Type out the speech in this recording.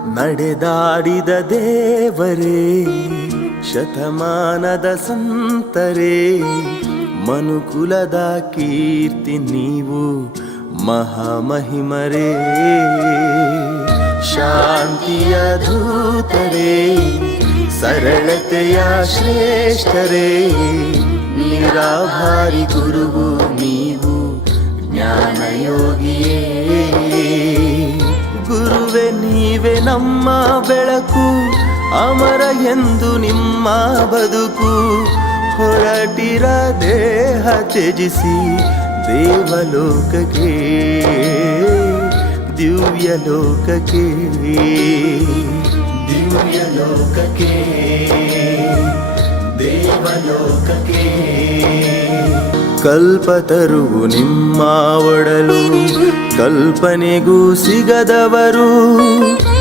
ನಡೆದಾಡಿದ ದೇವರೇ ಶತಮಾನದ ಸಂತರೇ ಮನುಕುಲದ ಕೀರ್ತಿ ನೀವು ಮಹಾಮಹಿಮರೇ ಶಾಂತಿಯ ದೂತರೇ ಸರಳತೆಯ ಶ್ರೇಷ್ಠರೇ ನಿರಾಭಾರಿ ಗುರುವು ನೀವು ಜ್ಞಾನಯೋಗಿಯೇ ಗುರುವೆ ನೀವೇ ನಮ್ಮ ಬೆಳಕು ಅಮರ ಎಂದು ನಿಮ್ಮ ಬದುಕು ಹೊರಟಿರ ದೇಹ ತ್ಯಜಿಸಿ ದೇವಲೋಕಕ್ಕೆ ದಿವ್ಯಲೋಕಕ್ಕೆ ದಿವ್ಯಲೋಕಕ್ಕೆ ದೇವಲೋಕಕ್ಕೆ ಕಲ್ಪತರುವು ನಿಮ್ಮ ಒಡಲು ಕಲ್ಪನೆಗೂ ಸಿಗದವರು